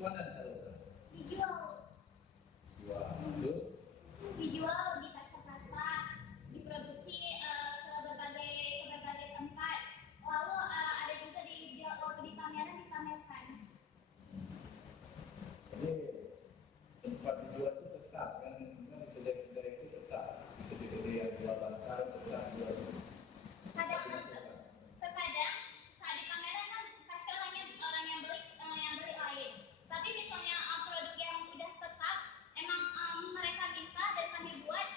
mana disalurkan? Dijual. Dijual di pasar-pasar, diproduksi ke berbagai tempat. Lalu ada juga di pameran dipamerkan. Jadi tempat dijual itu tetap kan, di kedai-kedai itu tetap, di kedai-kedai yang jual bakar tetap jual. Terkadang saat di pameran kan pasti orang yang beli lain. Tapi misalnya produk yang udah tetap emang mereka minta dan kami buat,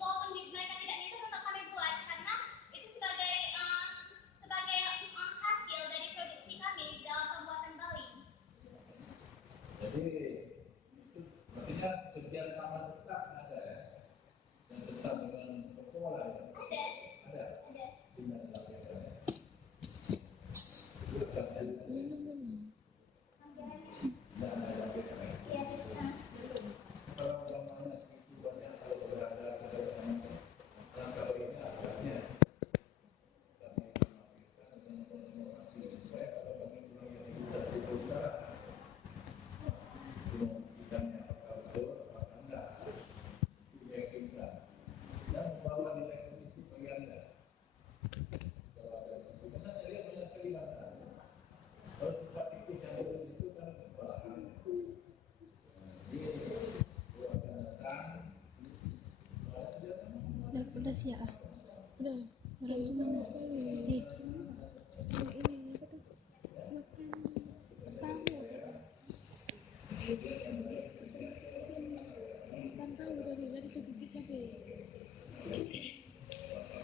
walaupun mereka tidak minta tetap kami buat karena itu sebagai hasil dari produksi kami dalam pembuatan baling. Jadi itu artinya kerjasama tetap ada ya, dan tetap dengan toko lah ya. Ada. Di mana lakukan? Tetap ada. Tidak ada lakukan. Iya, tetap. Kalau uangnya segitu banyak, kalau berada pada teman-teman, langkah baiknya akhirnya kami melakukan dan menghormati supaya kalau kami pulang yang sudah berusaha membuktikannya apakah betul apakah enggak, meyakinkan dan membawa nilai positif bagi anda. Kalau ada itu, karena saya lihat banyak sekali langkah. Kalau tempat tikus yang ada di situ kan kepalahan. Dia akan datang. Udah siap udah cuma sekali yang ini apa tuh makan tahu dari sedikit cabai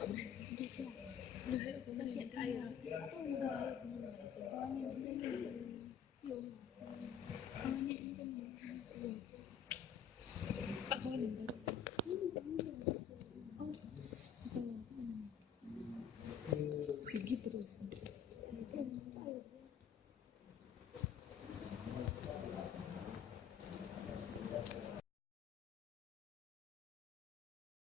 udah siap udah siap air atau udah air kawan ini yuk kawan ini kan kawan itu oh pergi terus